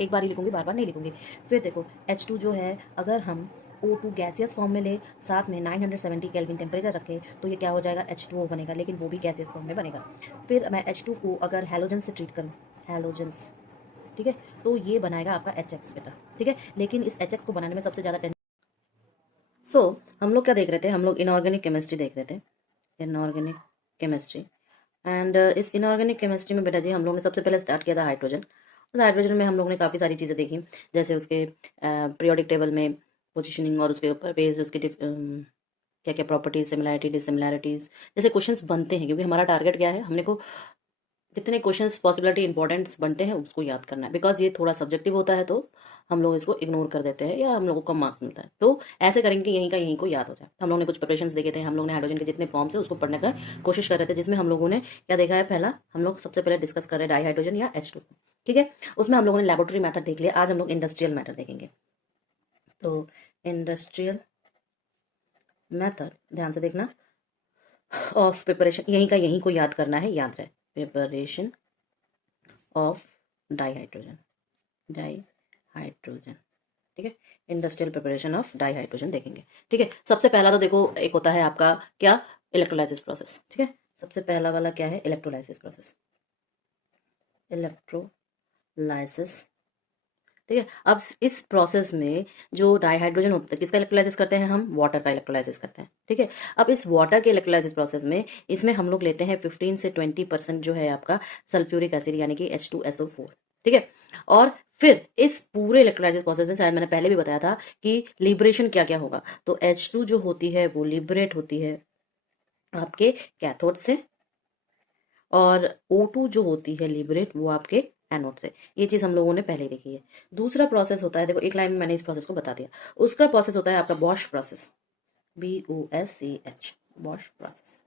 एक बार ही लिखूंगी, बार बार नहीं लिखूंगी। फिर देखो H2 जो है, अगर हम O2 गैसियस फॉर्म में ले, साथ में 970 केल्विन टेम्परेचर रखे, तो ये क्या हो जाएगा, H2O बनेगा, लेकिन वो भी गैसियस फॉर्म में बनेगा। फिर मैं H2 को अगर हैलोजन से ट्रीट करूँ, हैलोजन्स, ठीक है, तो ये बनाएगा आपका HX बेटा, ठीक है। लेकिन इस HX को बनाने में सबसे ज़्यादा हम लोग क्या देख रहे थे, हम लोग इनऑर्गेनिक केमिस्ट्री देख रहे थे, इनऑर्गेनिक केमिस्ट्री। एंड इस इनऑर्गेनिक केमिस्ट्री में बेटा जी हम लोग ने सबसे पहले स्टार्ट किया था हाइड्रोजन। उस हाइड्रोजन में हम लोग ने काफ़ी सारी चीज़ें देखी, जैसे उसके पीरियोडिक टेबल में पोजीशनिंग, और उसके ऊपर बेस्ड उसकी क्या क्या प्रॉपर्टीज, सिमिलैरिटी, डिसिमिलैरिटीज, जैसे क्वेश्चंस बनते हैं, क्योंकि हमारा टारगेट क्या है, हमने को जितने क्वेश्चंस पॉसिबिलिटी इंपॉर्टेंट्स बनते हैं उसको याद करना है। बिकॉज ये थोड़ा सब्जेक्टिव होता है, तो हम लोग इसको इग्नोर कर देते हैं या हम लोगों को कम मार्क्स मिलता है। तो ऐसे करेंगे कि यहीं का यहीं को याद हो जाए। हम लोग ने कुछ प्रिपरेशंस देखे थे, हम लोग ने हाइड्रोजन के जितने फॉर्म्स है उसको पढ़ने का कोशिश कर रहे थे, जिसमें हम लोगों ने क्या देखा है, पहला हम लोग सबसे पहले डिस्कस कर रहे हैं डाई हाइड्रोजन या H2, ठीक है। उसमें हम लोगों ने लेबोरेटरी मैथड देख लिया, आज हम लोग इंडस्ट्रियल मैथड देखेंगे। तो इंडस्ट्रियल मैथड ध्यान से देखना, ऑफ प्रिपरेशन, यहीं का यहीं को याद करना है, याद रहे, प्रिपरेशन ऑफ डाईहाइड्रोजन, डाईहाइड्रोजन, ठीक है। इंडस्ट्रियल प्रिपरेशन ऑफ डाईहाइड्रोजन देखेंगे, ठीक है। सबसे पहला तो देखो एक होता है आपका क्या, इलेक्ट्रोलाइसिस प्रोसेस, ठीक है। सबसे पहला वाला क्या है, इलेक्ट्रोलाइसिस प्रोसेस, इलेक्ट्रोलाइसिस, ठीक है। अब इस प्रोसेस में जो डाईहाइड्रोजन होता है, किसका इलेक्ट्रोलाइसिस करते हैं हम, वाटर का इलेक्ट्रोलाइसिस करते हैं, ठीक है। अब इस वाटर के इलेक्ट्रोलाइसिस प्रोसेस में इसमें हम लोग लेते हैं 15 से 20% जो है आपका सल्फ्यूरिक एसिड, यानी कि H2SO4, ठीक है। और फिर इस पूरे इलेक्ट्रोलाइसिस प्रोसेस में, शायद मैंने पहले भी बताया था कि लिबरेशन क्या क्या होगा, तो H2 जो होती है वो लिबरेट होती है आपके कैथोड से, और O2 जो होती है लिबरेट, वो आपके एनोड से। ये चीज़ हम लोगों ने पहले ही देखी है। दूसरा प्रोसेस होता है, देखो एक लाइन में मैंने इस प्रोसेस को बता दिया। उसका प्रोसेस होता है आपका Bosch process, BOSCH, Bosch process,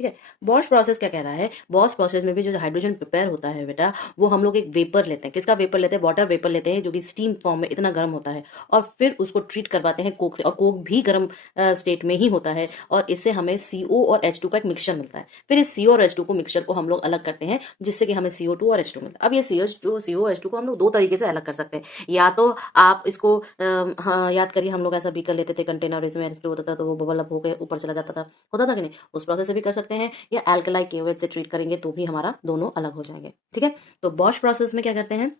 ठीक है। बॉश प्रोसेस क्या कह रहा है, बॉश प्रोसेस में भी जो हाइड्रोजन प्रिपेयर होता है बेटा, वो हम लोग एक वेपर लेते हैं, किसका वेपर लेते हैं, वाटर वेपर लेते हैं, जो कि स्टीम फॉर्म में इतना गर्म होता है, और फिर उसको ट्रीट करवाते हैं कोक से, और कोक भी गर्म स्टेट में ही होता है, और इससे हमें CO और H2 का एक मिक्सचर मिलता है। फिर इस CO और H2 को मिक्सचर को हम लोग अलग करते हैं, जिससे कि हमें CO2 और H2 मिलता है। अब ये CO H2 को हम लोग दो तरीके से अलग कर सकते हैं, या तो आप इसको हाँ याद करिए, हम लोग ऐसा भी कर लेते थे कंटेनर, इसमें H2 होता था तो वो बबल अप होकर ऊपर चला जाता था, होता था कि नहीं, उस प्रोसेस से भी कर सकते हैं, या अल्कलाई KOH से ट्रीट करेंगे तो भी हमारा दोनों अलग हो जाएंगे, ठीक है। तो बॉश प्रोसेस में क्या करते हैं,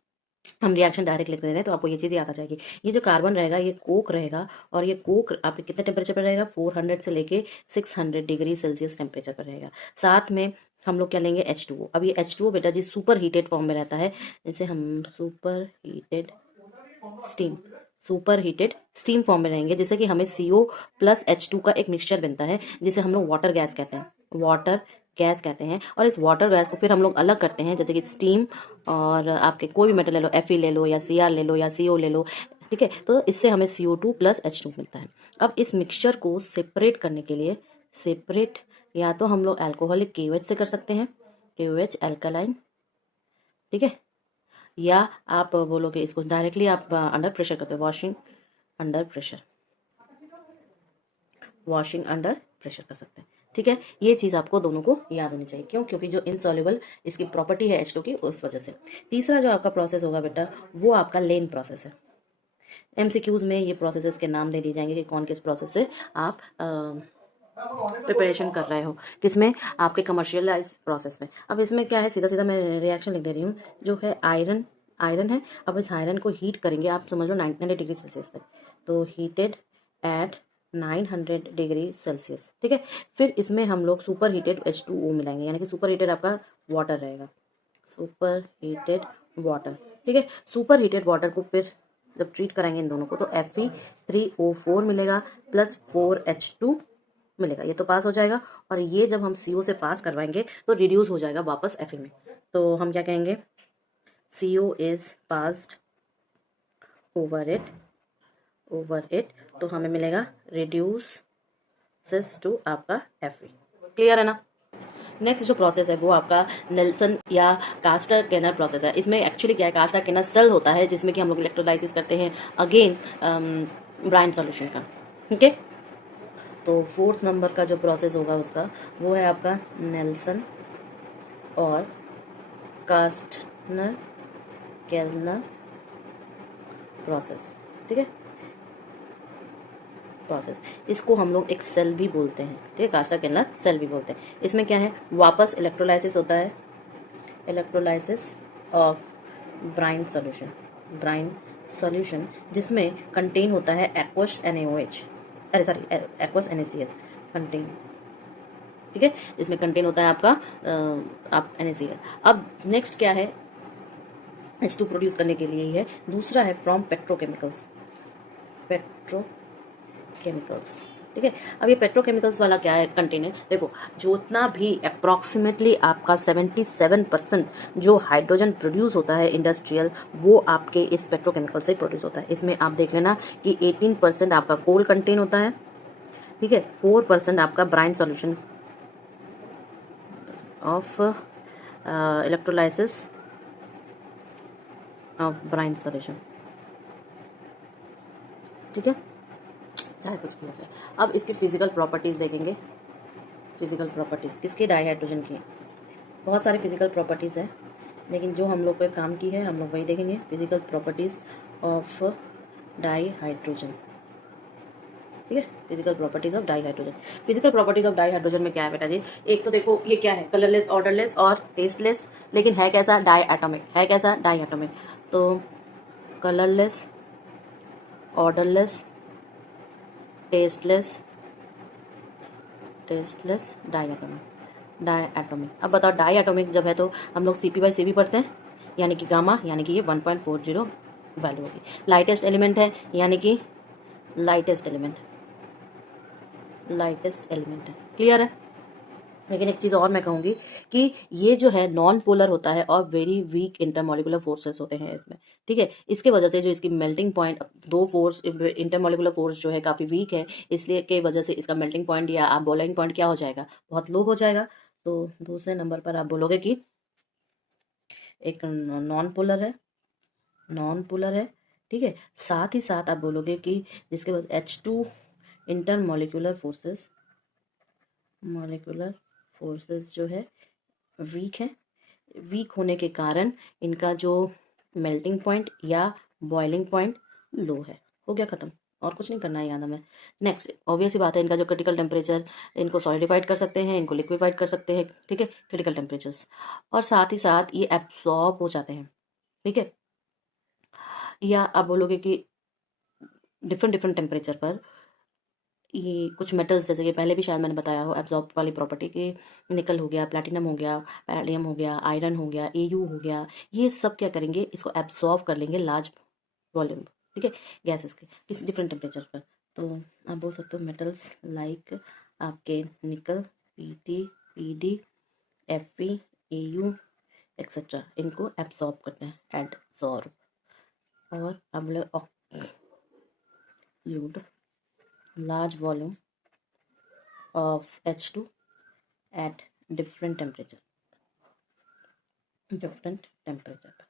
हम रिएक्शन डायरेक्ट लिख दे रहे हैं, तो आपको ये चीज़ याद आ जाएगी। ये जो कार्बन रहेगा ये कोक रहेगा, और ये कोक आपके कितने टेम्परेचर पर रहेगा, 400 से लेके 600 डिग्री सेल्सियस टेम्परेचर पर रहेगा। साथ में हम लोग क्या लेंगे, H2O। अब ये H2O बेटा जी सुपर हीटेड फॉर्म में रहता है, जैसे हम super heated steam, super heated steam form में रहेंगे, जिससे कि हमें CO प्लस H2 का एक मिक्सचर बनता है, जिसे हम लोग वाटर गैस कहते हैं, वाटर गैस कहते हैं। और इस वाटर गैस को फिर हम लोग अलग करते हैं, जैसे कि स्टीम, और आपके कोई भी मेटल ले लो, Fe ले लो या Cr ले लो या CO ले लो, ठीक है। तो इससे हमें CO2 प्लस H2 मिलता है। अब इस मिक्सचर को सेपरेट करने के लिए, सेपरेट या तो हम लोग अल्कोहलिक KOH से कर सकते हैं, KOH अल्कलाइन, ठीक है, या आप बोलोगे इसको डायरेक्टली आप अंडर प्रेशर करते हो, washing under pressure, washing under pressure कर सकते हैं, ठीक है। ये चीज़ आपको दोनों को याद होनी चाहिए, क्यों, क्योंकि जो इनसॉल्युबल इसकी प्रॉपर्टी है H2 की, उस वजह से। तीसरा जो आपका प्रोसेस होगा बेटा, वो आपका लेन प्रोसेस है। MCQs में ये प्रोसेसेस के नाम दे दिए जाएंगे कि कौन किस प्रोसेस से आप प्रिपरेशन कर रहे हो, किसमें, आपके कमर्शियलाइज प्रोसेस में। अब इसमें क्या है, सीधा सीधा मैं रिएक्शन लिख दे रही हूँ, जो है आयरन, आयरन है। अब इस आयरन को हीट करेंगे, आप समझ लो 900 डिग्री सेल्सियस तक, तो हीटेड एट 900 डिग्री सेल्सियस, ठीक है। फिर इसमें हम लोग सुपर हीटेड H2O मिलाएंगे, यानी कि सुपर हीटेड आपका वाटर रहेगा, सुपर हीटेड वाटर, ठीक है। सुपर हीटेड वाटर को फिर जब ट्रीट कराएंगे इन दोनों को, तो Fe3O4 मिलेगा प्लस 4H2 मिलेगा, ये तो पास हो जाएगा। और ये जब हम CO से पास करवाएंगे तो रिड्यूस हो जाएगा वापस Fe में, तो हम क्या कहेंगे, CO is passed over it, तो हमें मिलेगा रिड्यूसेस टू आपका Fe। क्लियर है ना। नेक्स्ट जो प्रोसेस है वो आपका नेल्सन या कास्टर केनर प्रोसेस है। इसमें एक्चुअली क्या है, कास्टर केनर सेल होता है, जिसमें कि हम लोग इलेक्ट्रोलाइसिस करते हैं अगेन ब्राइन सॉल्यूशन का, ठीक है। तो 4th नंबर का जो प्रोसेस होगा उसका, वो है आपका नेल्सन और कास्टनर केनर प्रोसेस, ठीक है, प्रोसेस। इसको हम लोग एक सेल भी बोलते हैं, ठीक है, कांच का किनर सेल भी बोलते हैं। इसमें क्या है, वापस इलेक्ट्रोलाइसिस होता है, electrolysis of brine solution, brine solution, जिसमें कंटेन होता है एक्वस NaOH, अरे सॉरी एक्वस NaCl कंटेन, ठीक है, इसमें कंटेन होता है आपका आप NaCl। अब नेक्स्ट क्या है, H2 प्रोड्यूस करने के लिए ही है। दूसरा है फ्रॉम पेट्रोकेमिकल्स, पेट्रोकेमिकल्स, ठीक है। अब ये पेट्रोकेमिकल्स वाला क्या है कंटेनर, देखो जितना भी अप्रॉक्सीमेटली आपका 77% जो हाइड्रोजन प्रोड्यूस होता है इंडस्ट्रियल, वो आपके इस पेट्रोकेमिकल से प्रोड्यूस होता है। इसमें आप देख लेना कि 18% आपका कोल कंटेन होता है, ठीक है, 4% आपका brine solution of electrolysis of brine solution, ठीक है, चाहे कुछ भी हो जाए। अब इसकी फिजिकल प्रॉपर्टीज़ देखेंगे, फिजिकल प्रॉपर्टीज़ किसके, डाईहाइड्रोजन की। बहुत सारी फिजिकल प्रॉपर्टीज़ है, लेकिन जो हम लोग को काम की है हम लोग वही देखेंगे, फिजिकल प्रॉपर्टीज़ ऑफ डाईहाइड्रोजन, ठीक है, physical properties of dihydrogen. Physical properties of dihydrogen में क्या है बेटा जी, एक तो देखो ये क्या है, कलरलेस, ऑर्डरलेस और टेस्टलेस, लेकिन है कैसा, डाई एटॉमिक, है कैसा, डाई एटॉमिक। तो colourless, odourless, tasteless, tasteless, diatomic, diatomic. अब बताओ डाई एटॉमिक जब है तो हम लोग CP/CV पढ़ते हैं, यानी कि गामा, यानी कि ये 1.40 वैल्यू होगी। लाइटेस्ट एलिमेंट है, यानी कि लाइटेस्ट एलिमेंट, लाइटेस्ट एलिमेंट है, क्लियर है। लेकिन एक चीज़ और मैं कहूँगी कि ये जो है नॉन पोलर होता है और वेरी वीक इंटरमोलिकुलर फोर्सेस होते हैं इसमें, ठीक है। इसके वजह से जो इसकी मेल्टिंग पॉइंट, दो फोर्स, इंटरमोलिकुलर फोर्स जो है काफ़ी वीक है, इसलिए के वजह से इसका मेल्टिंग पॉइंट या आप बॉइलिंग पॉइंट क्या हो जाएगा, बहुत लो हो जाएगा। तो दूसरे नंबर पर आप बोलोगे कि एक नॉन पोलर है, नॉन पोलर है, ठीक है। साथ ही साथ आप बोलोगे कि जिसके बाद H2 intermolecular forces, molecular forces जो है वीक है, वीक होने के कारण इनका जो मेल्टिंग पॉइंट या बॉइलिंग पॉइंट लो है। हो गया खत्म, और कुछ नहीं करना है याद हमें। नेक्स्ट ऑब्वियस ही बात है, इनका जो क्रिटिकल टेम्परेचर, इनको सॉलिडिफाइड कर सकते हैं, इनको लिक्विफाइड कर सकते हैं, ठीक है, क्रिटिकल टेम्परेचर्स। और साथ ही साथ ये एब्सॉर्ब हो जाते हैं, ठीक है। या आप बोलोगे कि डिफरेंट डिफरेंट टेम्परेचर पर ये कुछ मेटल्स, जैसे कि पहले भी शायद मैंने बताया हो एब्जॉर्ब वाली प्रॉपर्टी, कि निकल हो गया, प्लैटिनम हो गया, पैलेडियम हो गया, आयरन हो गया, AU हो गया, ये सब क्या करेंगे, इसको एब्जॉर्ब कर लेंगे लार्ज वॉल्यूम, ठीक है, गैसेस के किसी डिफरेंट टेम्परेचर पर। तो आप बोल सकते हो मेटल्स लाइक आपके निकल, PD, Fe, AU एक्सेट्रा, इनको एब्जॉर्ब करते हैं, एडसॉर्ब। और आप बोले ऑक्यूड, large volume of H2 at different temperature, different temperature पर।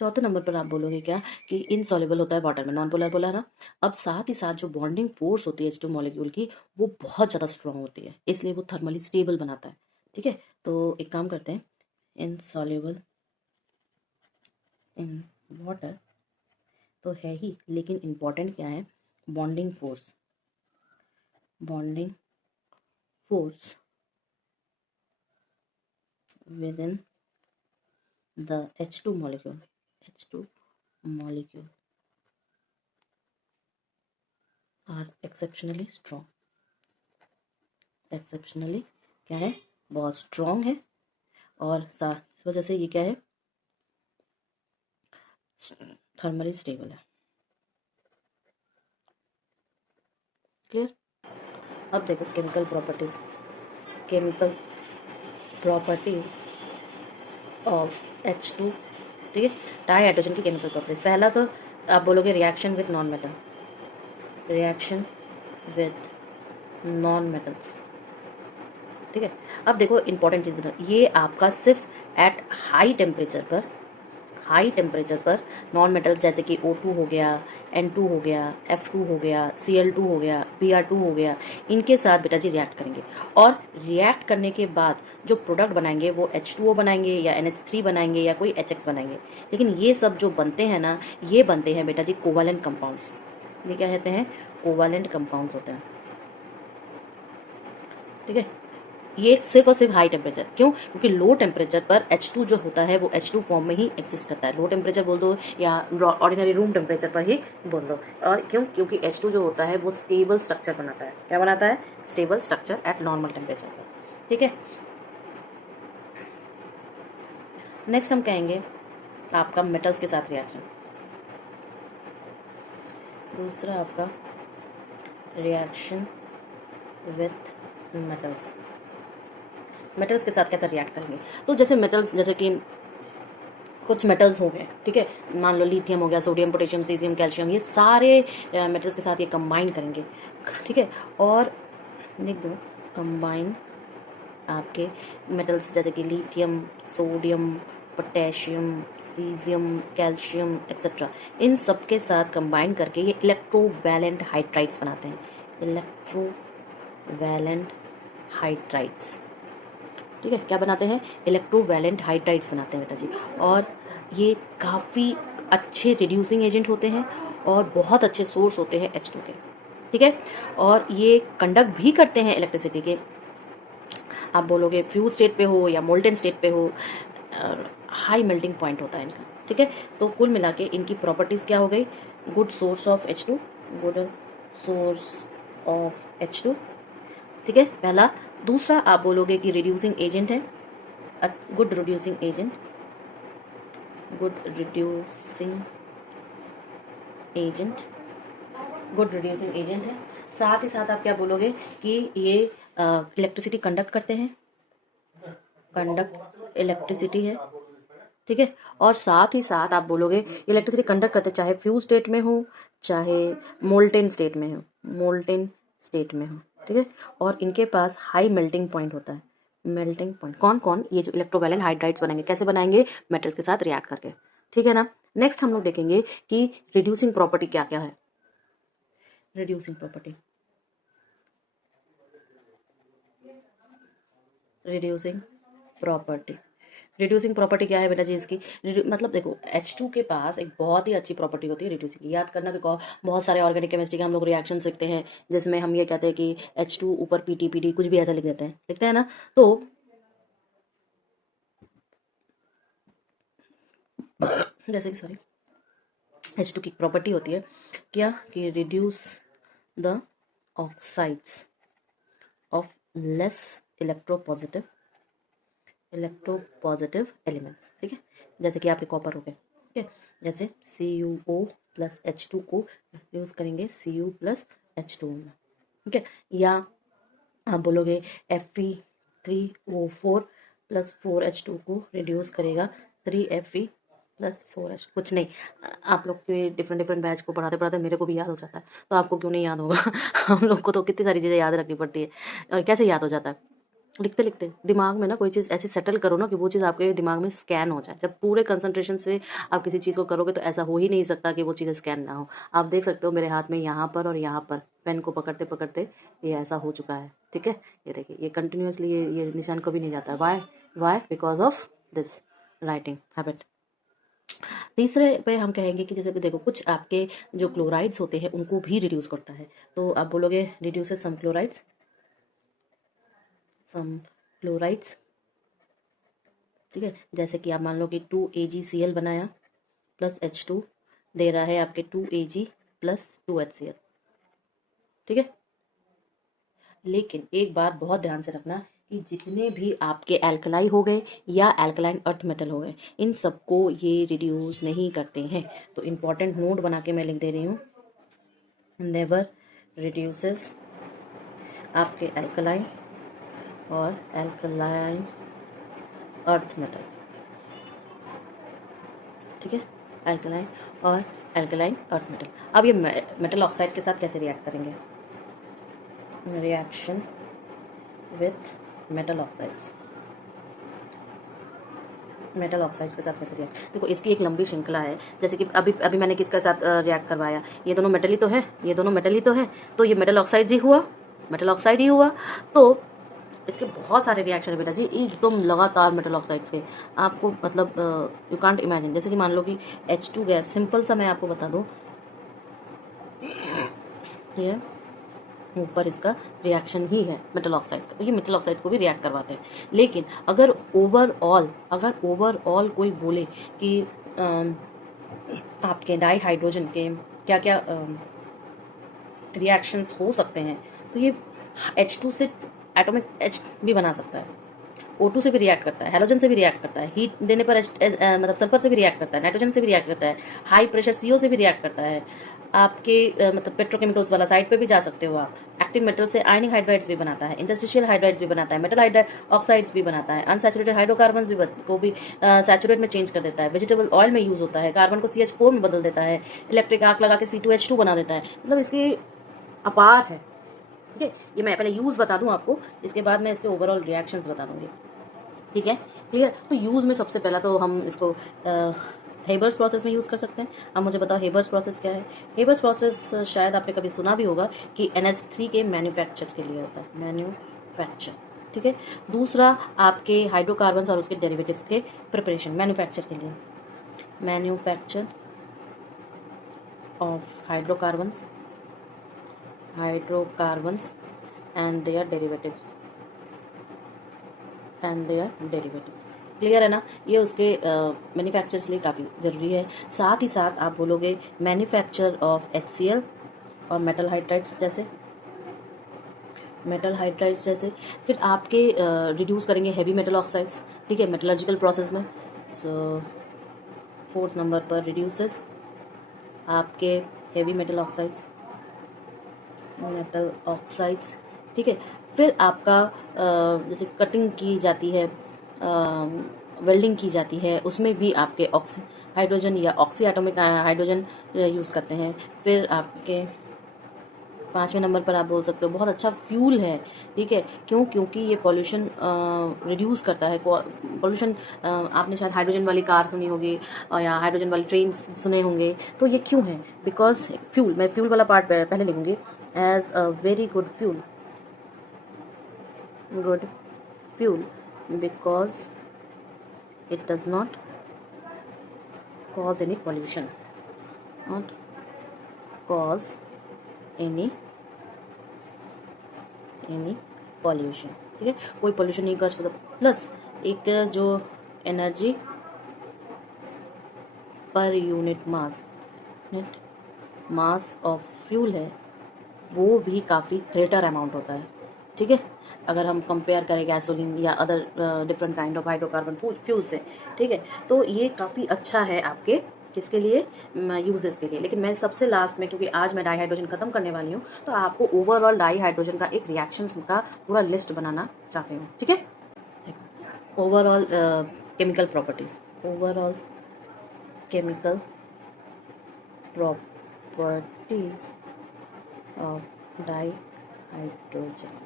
चौथे नंबर पर आप बोलोगे क्या कि इनसॉल्युबल होता है वाटर में, नॉन पोलर बोला ना। अब साथ ही साथ जो बॉन्डिंग फोर्स होती है H2 मॉलिक्यूल की, वो बहुत ज़्यादा स्ट्रांग होती है, इसलिए वो थर्मली स्टेबल बनाता है, ठीक है। तो एक काम करते हैं, इनसॉल्युबल इन वाटर तो है ही, लेकिन इम्पॉर्टेंट क्या है, bonding force, bonding force with in the H2 molecule, H2 molecule are exceptionally strong, exceptionally क्या है, बहुत स्ट्रॉन्ग है, और इस वजह से ये क्या है, थर्मली स्टेबल है, क्लियर। अब देखो chemical properties, chemical properties of H2, ठीक है, डाई हाइड्रोजन की केमिकल प्रॉपर्टीज। पहला तो आप बोलोगे reaction with non metal, reaction with non metals, ठीक है। अब देखो इंपॉर्टेंट चीज़ बताओ, ये आपका सिर्फ एट हाई टेम्परेचर पर, हाई टेम्परेचर पर नॉन मेटल्स जैसे कि O2 हो गया, N2 हो गया, F2 हो गया, Cl2 हो गया, Br2 हो गया, इनके साथ बेटा जी रिएक्ट करेंगे। और रिएक्ट करने के बाद जो प्रोडक्ट बनाएंगे वो H2O बनाएंगे या NH3 बनाएंगे या कोई HX बनाएंगे। लेकिन ये सब जो बनते हैं ना, ये बनते हैं बेटा जी कोवालेंट कंपाउंड्स। ये क्या कहते हैं? कोवालेंट कंपाउंड्स होते हैं। ठीक है, ये सिर्फ और सिर्फ हाई टेम्परेचर। क्यों? क्योंकि लो टेम्परेचर पर H2 जो होता है वो H2 फॉर्म में ही एग्जिस्ट करता है। लो टेम्परेचर बोल दो या ऑर्डिनरी रूम टेम्परेचर पर ही बोल दो। और क्यों? क्योंकि H2 जो होता है वो स्टेबल स्ट्रक्चर बनाता है। क्या बनाता है? Stable structure eight normal temperature पर। ठीक है, नेक्स्ट हम कहेंगे आपका मेटल्स के साथ रिएक्शन। दूसरा आपका रिएक्शन विथ मेटल्स। मेटल्स के साथ कैसे रिएक्ट करेंगे? तो जैसे मेटल्स, जैसे कि कुछ मेटल्स हो गए, ठीक है, मान लो लिथियम हो गया, सोडियम, पोटेशियम, सीजियम, कैल्शियम, ये सारे मेटल्स के साथ ये कंबाइन करेंगे। ठीक है, और लिख दो कंबाइन आपके मेटल्स जैसे कि lithium, sodium, potassium, caesium, calcium etcetera, इन सब के साथ कंबाइन करके ये इलेक्ट्रोवैलेंट हाइड्राइड्स बनाते हैं। Electrovalent hydrides. ठीक है, क्या बनाते हैं? इलेक्ट्रोवैलेंट हाइड्राइड्स बनाते हैं बेटा जी। और ये काफ़ी अच्छे रिड्यूसिंग एजेंट होते हैं और बहुत अच्छे सोर्स होते हैं H2 के। ठीक है, और ये कंडक्ट भी करते हैं इलेक्ट्रिसिटी के। आप बोलोगे फ्यूज स्टेट पे हो या मोल्टेन स्टेट पे हो, हाई मेल्टिंग पॉइंट होता है इनका। ठीक है, तो कुल मिला के इनकी प्रॉपर्टीज़ क्या हो गई? Good source of H2, good source of H2। ठीक है, पहला। दूसरा आप बोलोगे कि रिड्यूसिंग एजेंट है, good reducing agent, good reducing agent, good reducing agent है। साथ ही साथ आप क्या बोलोगे कि ये इलेक्ट्रिसिटी कंडक्ट करते हैं, कंडक्ट इलेक्ट्रिसिटी है। ठीक है, और साथ ही साथ आप बोलोगे इलेक्ट्रिसिटी कंडक्ट करते चाहे फ्यूज स्टेट में हो चाहे मोल्टेन स्टेट में हो, मोल्टेन स्टेट में हो। ठीक है, और इनके पास हाई मेल्टिंग पॉइंट होता है। मेल्टिंग पॉइंट कौन कौन? ये जो इलेक्ट्रोवैलेंट हाइड्राइड्स बनेंगे, कैसे बनाएंगे? मेटल्स के साथ रिएक्ट करके। ठीक है ना। नेक्स्ट हम लोग देखेंगे कि रिड्यूसिंग प्रॉपर्टी क्या क्या है। Reducing property, reducing property, reducing property क्या है बेटा जी इसकी? मतलब देखो H2 के पास एक बहुत ही अच्छी प्रॉपर्टी होती है रिड्यूसिंग की। याद करना कि बहुत सारे ऑर्गेनिक केमिस्ट्री के हम लोग रिएक्शन सीखते हैं जिसमें हम ये कहते हैं कि H2 ऊपर PT कुछ भी ऐसा लिख देते हैं, लिखते हैं ना। तो जैसे कि सॉरी, H2 की प्रॉपर्टी होती है क्या? कि reduce the oxides of less electropositive elements. ठीक है, जैसे कि आपके कॉपर हो गए। ठीक है, जैसे CuO प्लस H2 को यूज़ करेंगे Cu प्लस H2 में। ठीक है, या आप बोलोगे Fe3O4 प्लस 4H2 को रिड्यूस करेगा 3Fe प्लस 4H। कुछ नहीं, आप लोग के डिफरेंट डिफरेंट बैच को पढ़ाते पढ़ाते मेरे को भी याद हो जाता है, तो आपको क्यों नहीं याद होगा? हम लोग को तो कितनी सारी चीज़ें याद रखनी पड़ती है। और कैसे याद हो जाता है? लिखते लिखते दिमाग में ना कोई चीज़ ऐसी सेटल करो ना कि वो चीज़ आपके दिमाग में स्कैन हो जाए। जब पूरे कंसंट्रेशन से आप किसी चीज़ को करोगे तो ऐसा हो ही नहीं सकता कि वो चीज़ें स्कैन ना हो। आप देख सकते हो मेरे हाथ में यहाँ पर और यहाँ पर पेन को पकड़ते पकड़ते ये ऐसा हो चुका है। ठीक है, ये देखिए, ये कंटिन्यूसली ये निशान कभी नहीं जाता है। Why? Because of this writing habit. तीसरे पे हम कहेंगे कि जैसे कि देखो कुछ आपके जो क्लोराइड्स होते हैं उनको भी रिड्यूस करता है। तो आप बोलोगे रिड्यूसेस सम क्लोराइड्स, सम क्लोराइड्स। ठीक है, जैसे कि आप मान लो कि 2AgCl बनाया प्लस H2 दे रहा है आपके 2Ag प्लस 2HCl। ठीक है, लेकिन एक बात बहुत ध्यान से रखना कि जितने भी आपके एल्कलाई हो गए या एल्कलाइन अर्थ मेटल हो गए, इन सबको ये रिड्यूस नहीं करते हैं। तो इम्पॉर्टेंट नोट बना के मैं लिख दे रही हूँ, नेवर रिड्यूसेस आपके एल्कलाइन और एल्कलाइन अर्थ मेटल। ठीक है, एल्कलाइन और एल्कलाइन अर्थ मेटल। अब ये मेटल ऑक्साइड के साथ कैसे रिएक्ट करेंगे? Reaction with metal oxides. Metal oxides के साथ कैसे रिएक्ट, देखो इसकी एक लंबी श्रृंखला है। जैसे कि अभी अभी मैंने किसके साथ रिएक्ट करवाया, ये दोनों मेटल ही तो है, ये दोनों मेटल ही तो है, तो ये मेटल ऑक्साइड ही हुआ, मेटल ऑक्साइड ही हुआ। तो इसके बहुत सारे रिएक्शन है बेटा जी, एकदम लगातार मेटल ऑक्साइड्स के, आपको मतलब यू कांट इमेजिन। जैसे कि मान लो कि H2 गैस, सिंपल सा मैं आपको बता दूं, ये ऊपर इसका रिएक्शन ही है मेटल ऑक्साइड्स का, तो ये मेटल ऑक्साइड्स को भी रिएक्ट करवाते हैं। लेकिन अगर ओवरऑल कोई बोले कि आपके डाई हाइड्रोजन के क्या क्या रिएक्शंस हो सकते हैं, तो ये H2 से एटॉमिक H भी बना सकता है, O2 से भी रिएक्ट करता है, हैलोजन से भी रिएक्ट करता है, हीट देने पर मतलब सल्फर से भी रिएक्ट करता है, नाइट्रोजन से भी रिएक्ट करता है, हाई प्रेशर CO से भी रिएक्ट करता है। आपके मतलब पेट्रोकेमिकल्स वाला साइड पे भी जा सकते हो आप। एक्टिव मेटल से आयनिक हाइड्राइड्स भी बनाता है, इंटरस्टिशियल हाइड्राइड्स भी बनाता है, मेटल हाइड्राइड ऑक्साइड्स भी बनाता है, अनसैचुरेटेड हाइड्रोकार्बन्स भी को भी सैचुरेट में चेंज कर देता है, वेजिटेबल ऑयल में यूज होता है, कार्बन को CH4 में बदल देता है, इलेक्ट्रिक आर्क लगा के C2H2 बना देता है। मतलब इसकी अपार है। ठीक है, ये मैं पहले यूज़ बता दूं आपको, इसके बाद मैं इसके ओवरऑल रिएक्शंस बता दूंगी। ठीक है, क्लियर। तो यूज़ में सबसे पहला तो हम इसको हेबर्स प्रोसेस में यूज़ कर सकते हैं। अब मुझे बताओ हेबर्स प्रोसेस क्या है। हेबर्स प्रोसेस शायद आपने कभी सुना भी होगा कि NH3 के मैन्युफैक्चर के लिए होता है, मैन्युफैक्चर। ठीक है, दूसरा आपके हाइड्रोकार्बन्स और उसके डेरिवेटिव्स के प्रिपरेशन, मैन्युफैक्चर के लिए, manufacture of hydrocarbons and their derivatives clear है ना। ये उसके मैन्युफैक्चर्स लिए काफ़ी ज़रूरी है। साथ ही साथ आप बोलोगे मैन्युफैक्चर ऑफ HCl और मेटल हाइड्राइड्स जैसे, फिर आपके रिड्यूस करेंगे हैवी मेटल ऑक्साइड्स। ठीक है, मेटलर्जिकल प्रोसेस में। सो 4th नंबर पर रिड्यूसेस आपके हैवी मेटल ऑक्साइड्स। ठीक है, फिर आपका जैसे कटिंग की जाती है, वेल्डिंग की जाती है, उसमें भी आपके हाइड्रोजन या ऑक्सी एटॉमिक हाइड्रोजन यूज़ करते हैं। फिर आपके 5वें नंबर पर आप बोल सकते हो बहुत अच्छा फ्यूल है। ठीक है, क्योंकि ये पॉल्यूशन रिड्यूस करता है। पॉल्यूशन आपने शायद हाइड्रोजन वाली कार सुनी होगी या हाइड्रोजन वाली ट्रेन सुने होंगे। तो ये क्यों है, बिकॉज फ्यूल, मैं फ्यूल वाला पार्ट पहले लिखूंगी, as a very good fuel because it does not cause any pollution, ठीक है, कोई पोल्यूशन नहीं कर सकता। प्लस एक जो energy per unit mass of fuel है वो भी काफ़ी ग्रेटर अमाउंट होता है। ठीक है, अगर हम कंपेयर करें गैसोलीन या other different kind of hydrocarbon fuel से। ठीक है, तो ये काफ़ी अच्छा है आपके किसके लिए, यूजेस के लिए। लेकिन मैं सबसे लास्ट में, क्योंकि आज मैं डाई हाइड्रोजन खत्म करने वाली हूँ, तो आपको ओवरऑल डाई हाइड्रोजन का एक रिएक्शंस का पूरा लिस्ट बनाना चाहती हूँ। ठीक है, overall chemical properties of di hydrogen.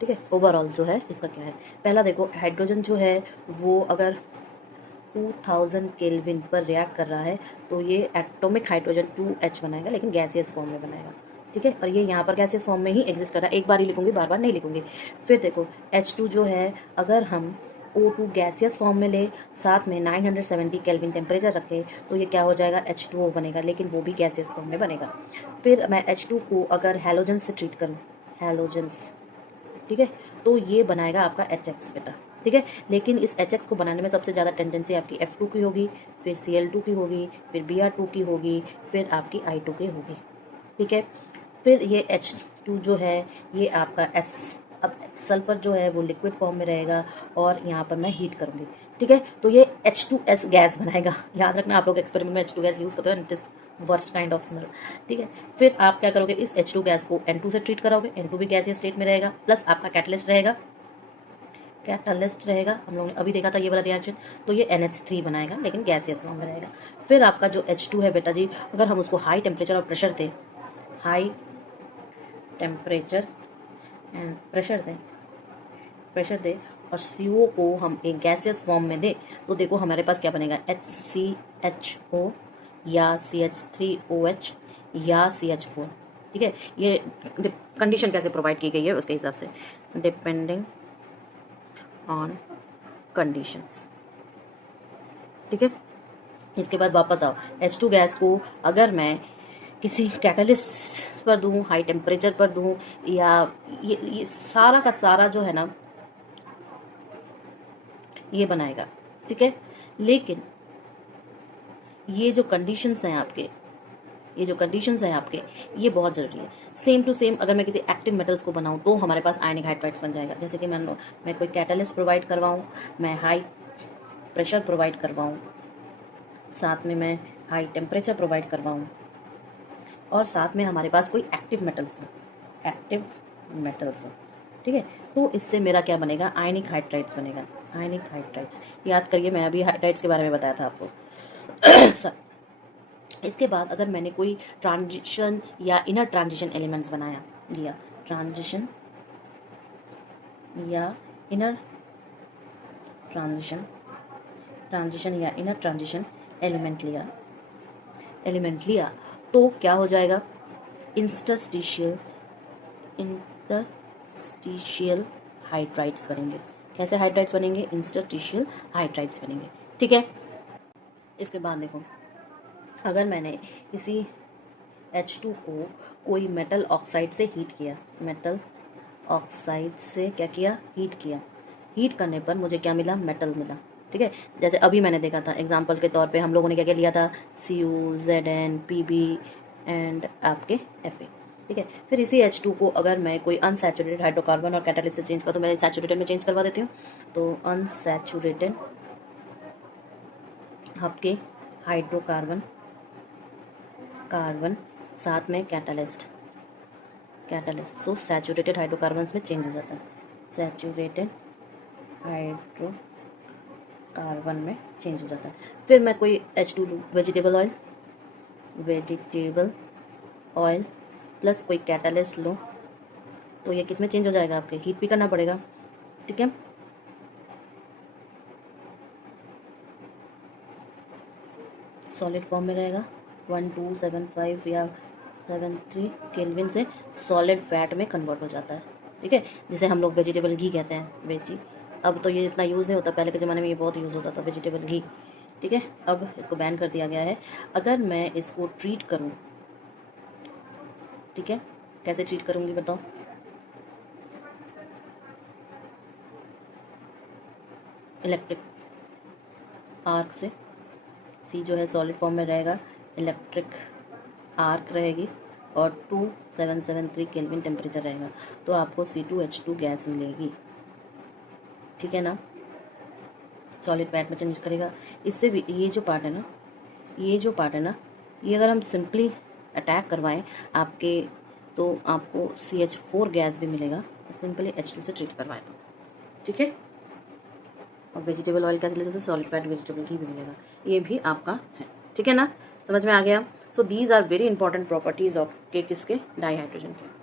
ठीक है, ओवरऑल जो है इसका क्या है, पहला देखो, हाइड्रोजन जो है वो अगर 2000 केल्विन पर रिएक्ट कर रहा है तो ये एटॉमिक हाइड्रोजन 2H बनाएगा, लेकिन गैसियस फॉर्म में बनाएगा। ठीक है, और ये यहाँ पर गैसियस फॉर्म में ही एग्जिस्ट कर रहा है। एक बार ही लिखूंगी, बार बार नहीं लिखूंगी। फिर देखो H2 जो है, अगर हम O2 गैसियस फॉर्म में ले, साथ में 970 केल्विन टेम्परेचर रखे, तो ये क्या हो जाएगा, H2O बनेगा, लेकिन वो भी गैसियस फॉर्म में बनेगा। फिर मैं H2 को अगर हैलोजन से ट्रीट करूँ, हैलोजन्स, ठीक है, तो ये बनाएगा आपका HX बेटा। ठीक है, लेकिन इस HX को बनाने में सबसे ज़्यादा टेंडेंसी आपकी F2 की होगी, फिर Cl2 की होगी, फिर Br2 की होगी, फिर आपकी I2 की होगी। ठीक है, फिर ये H2 जो है ये आपका S, अब सल्फर जो है वो लिक्विड फॉर्म में रहेगा और यहाँ पर मैं हीट करूँगी। ठीक है, तो ये H2S गैस बनाएगा। याद रखना, आप लोग एक्सपेरिमेंट में H2 गैस यूज़ करते हो, it is worst kind of smell. ठीक है, फिर आप क्या करोगे, इस H2 गैस को N2 से ट्रीट कराओगे, N2 भी गैसियस स्टेट में रहेगा, प्लस आपका कैटलिस्ट रहेगा, हम लोगों ने अभी देखा था ये वाला रिएक्शन। तो ये NH3 बनाएगा, लेकिन गैसियस फॉर्म में रहेगा। फिर आपका जो H2 है बेटा जी, अगर हम उसको हाई टेम्परेचर और प्रेशर दें, हाई टेम्परेचर एंड प्रेशर दें और CO को हम एक गैसियस फॉर्म में दें तो देखो हमारे पास क्या बनेगा, HCHO या CH3OH या CH4। ठीक है, ये कंडीशन कैसे प्रोवाइड की गई है उसके हिसाब से, डिपेंडिंग ऑन कंडीशंस। ठीक है, इसके बाद वापस आओ, H2 गैस को अगर मैं किसी कैटलिस्ट पर दूं, हाई टेम्परेचर पर दूं, या ये सारा का सारा जो है ना ये बनाएगा। ठीक है, लेकिन ये जो कंडीशंस हैं आपके, ये जो कंडीशंस हैं आपके, ये बहुत ज़रूरी है। सेम टू सेम अगर मैं किसी एक्टिव मेटल्स को बनाऊं तो हमारे पास आयनिक हाइड्राइड्स बन जाएगा। जैसे कि मैं कोई कैटलिस्ट प्रोवाइड करवाऊं, मैं हाई प्रेशर प्रोवाइड करवाऊं, साथ में मैं हाई टेम्परेचर प्रोवाइड करवाऊं, और साथ में हमारे पास कोई एक्टिव मेटल्स हो, एक्टिव मेटल्स हो। ठीक है, तो इससे मेरा क्या बनेगा, आयनिक हाइड्राइड्स बनेगा। आयनिक हाइड्राइड्स याद करिए, मैं अभी हाइड्राइड्स के बारे में बताया था आपको। इसके बाद अगर मैंने कोई ट्रांजिशन या इनर ट्रांजिशन एलिमेंट्स बनाया दिया, ट्रांजिशन या इनर ट्रांजिशन या इनर ट्रांजिशन एलिमेंट लिया तो क्या हो जाएगा, इंटरस्टिशियल हाइड्राइड्स बनेंगे। कैसे हाइड्राइड्स बनेंगे, इंटरस्टिशियल हाइड्राइड्स बनेंगे। ठीक है, इसके बाद देखो, अगर मैंने किसी H2 को कोई मेटल ऑक्साइड से हीट किया, मेटल ऑक्साइड से क्या किया, हीट किया, हीट करने पर मुझे क्या मिला, मेटल मिला। ठीक है, जैसे अभी मैंने देखा था एग्जांपल के तौर पे हम लोगों ने क्या क्या लिया था, CuZn Pb एंड आपके Fa। ठीक है, फिर इसी H2 को अगर मैं कोई अनसैचुरेटेड हाइड्रोकार्बन और कैटालिस्ट से चेंज कर, तो मैं सैचुरेटेड में चेंज करवा देती हूँ। तो अनसैचुरेटेड आपके हाइड्रोकार्बन साथ में कैटालिस्ट, सो सैचुरेटेड हाइड्रोकार्बन्स में चेंज हो जाता है, सैचुरेटेड हाइड्रोकार्बन में चेंज हो जाता है। फिर मैं कोई H2 वेजिटेबल ऑयल प्लस कोई कैटालिस्ट लो तो ये किस में चेंज हो जाएगा, आपके हीट भी करना पड़ेगा। ठीक है, सॉलिड फॉर्म में रहेगा, 1275 या 73 केल्विन से सॉलिड फैट में कन्वर्ट हो जाता है। ठीक है, जिसे हम लोग वेजिटेबल घी कहते हैं, वेजी। अब तो ये इतना यूज़ नहीं होता, पहले के ज़माने में ये बहुत यूज़ होता था, वेजिटेबल घी। ठीक है, अब इसको बैन कर दिया गया है। अगर मैं इसको ट्रीट करूँ, ठीक है, कैसे ट्रीट करूँगी बताओ, इलेक्ट्रिक आर्क से, C जो है सॉलिड फॉर्म में रहेगा, इलेक्ट्रिक आर्क रहेगी और 2773 केल्विन टेम्परेचर रहेगा, तो आपको C2H2 गैस मिलेगी। ठीक है ना, सॉलिड फैट में चेंज करेगा। इससे भी ये जो पार्ट है ना, ये अगर हम सिंपली अटैक करवाएं आपके, तो आपको CH4 गैस भी मिलेगा, सिंपली H2 से ट्रीट करवाएं तो। ठीक है, और वेजिटेबल ऑयल कैसे लेते हैं, सॉलिड फैट वेजिटेबल घी भी मिलेगा, ये भी आपका है। ठीक है ना, समझ में आ गया। So these are very important properties of किसके, डाईहाइड्रोजन के।